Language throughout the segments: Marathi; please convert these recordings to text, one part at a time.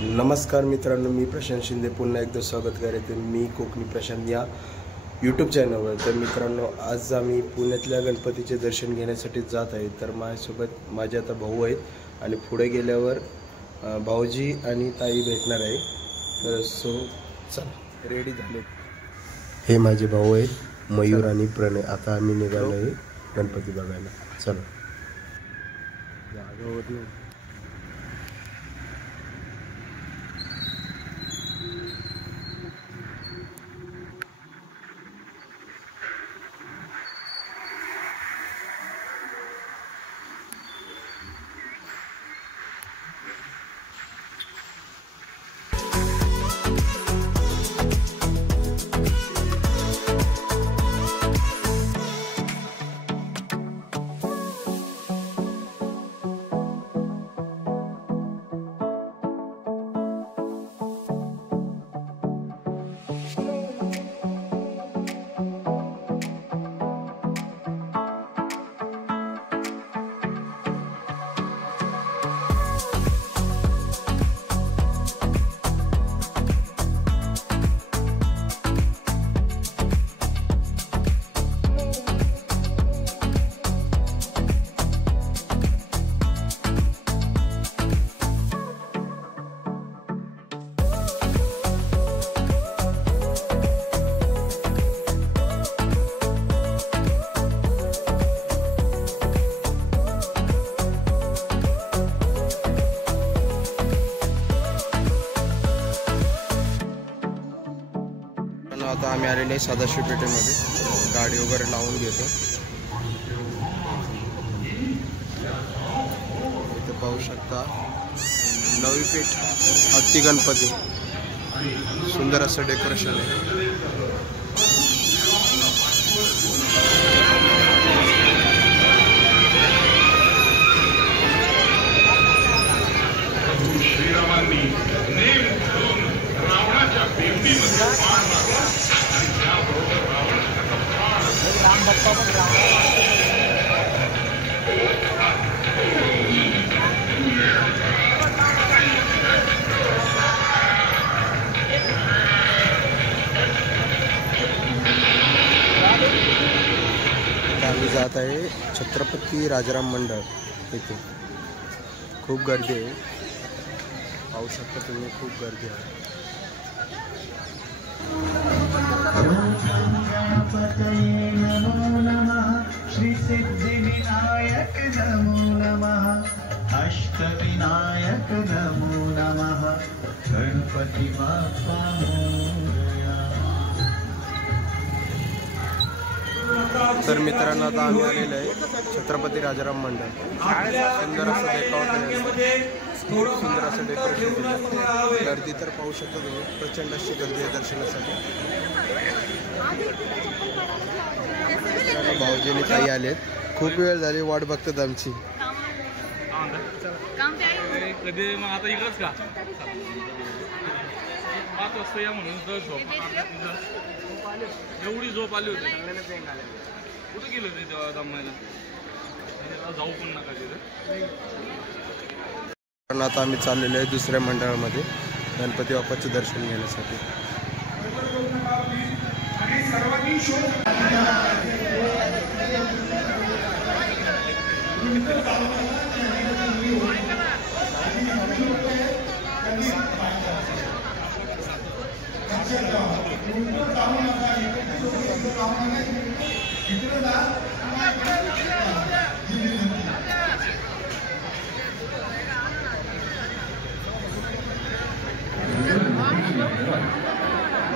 नमस्कार मित्रांनो, मी प्रशांत शिंदे पुन्हा एकदा स्वागत करते मी कोकणी प्रशांत या यूट्यूब चॅनलवर। तर मित्रांनो, आज आम्ही पुण्यातल्या गणपतीचे दर्शन घेण्यासाठी जात आहे। तर माझ्यासोबत माझे आता भाऊ आहेत आणि पुढे गेल्यावर भाऊजी आणि ताई भेटणार आहे। तर चला रेडी झाले। हे माझे भाऊ आहेत मयूर आणि प्रणय। आता आम्ही निघालो आहे गणपती बघायला। चला जागावरती आता आम्ही आलेले सदाशिव पेठेमध्ये गाडी वगैरे लावून घेतो। इथे पाहू शकता नवी पेठ हत्ती गणपती, सुंदर असं डेकोरेशन आहे। आम्ही जात आहे छत्रपती राजाराम मंडळ। इथे खूप गर्दी आहे, पाहू शकता तुम्ही, खूप गर्दी आहे। श्री सिद्धिविनायक नमो नमः, अष्टविनायक नमो नमः, गणपति बाप्पा मोरया। तर मित्रांनो, आता आम्ही आलेलो आहे छत्रपती राजाराम मंडळ। सुंदर असं सुंदर असं डेकोरेशन। गर्दी तर पाहू शकता तुम्ही, प्रचंड अशी गर्दी आहे दर्शनासाठी। भाऊजीने काही आलेत, खूप वेळ झाली वाट बघतात आमची। कधी मग आता इकडंच का 5 वाजता या म्हणून एवढी झोप आली होती। कुठे गेलो होते तेव्हा दमायला, जाऊ पण नका तिथे। आता आम्ही चाललेलो आहे दुसऱ्या मंडळामध्ये गणपती बाप्पाचे दर्शन घेण्यासाठी।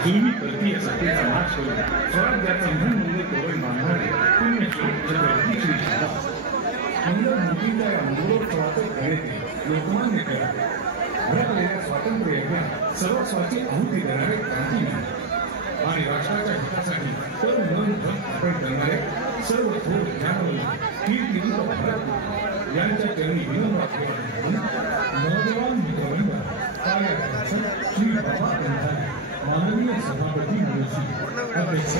जुलमी करती सत्तेचा नाश करून स्वराज्याचा मनमंदिर करून बांधणारे पुण्यश्लोक छत्रपती श्री शिवराज मंगल मूर्तीच्या या मंगलोत्सवाचे खरेदी लोकमान्य टिळक भरकलेल्या स्वातंत्र्य यज्ञात सर्वस्वाची आहुती देणारे क्रांतिमान आणि राष्ट्राच्या हितासाठी तन मन धन अर्पण करणारे सर्व थोर ज्ञानवंत कीर्तिवंत भारत यांच्या चरणी विनम्र नौजवान मित्रवृंद कार्याध्यक्ष श्री बाबा पंथाने माननीय सभापती मुळशी अध्यक्ष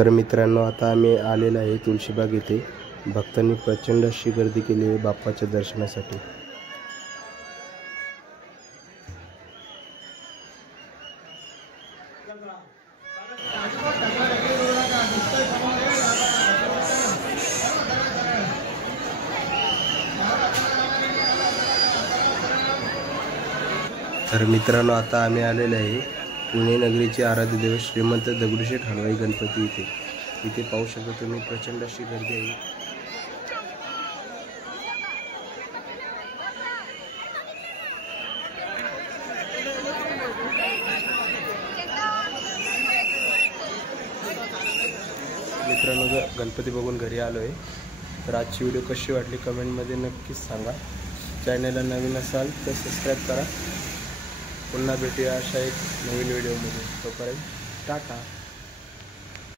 तर मित्रांनो, आता आम्ही आलेलो आहे तुळशीबाग येथे. भक्तांनी प्रचंड अशी गर्दी केली आहे बाप्पाच्या दर्शनासाठी. तर मित्रांनो, आता आम्ही आलेले आहे पुणे नगरीचे आराध्य दैवत श्रीमंत दगडूशेठ हलवाई गणपती इथे पाहू शकता तुम्ही प्रचंड अशी गर्दी आहे. मित्रांनो, गणपती बघून घरी आलो आहे. तर आजची व्हिडिओ कशी वाटली कमेंटमध्ये नक्कीच सांगा. चॅनलला नवीन असाल तर सबस्क्राईब करा. पुन्हा भेटूया अशा एक नवीन व्हिडिओमध्ये. तोपर्यंत टाटा.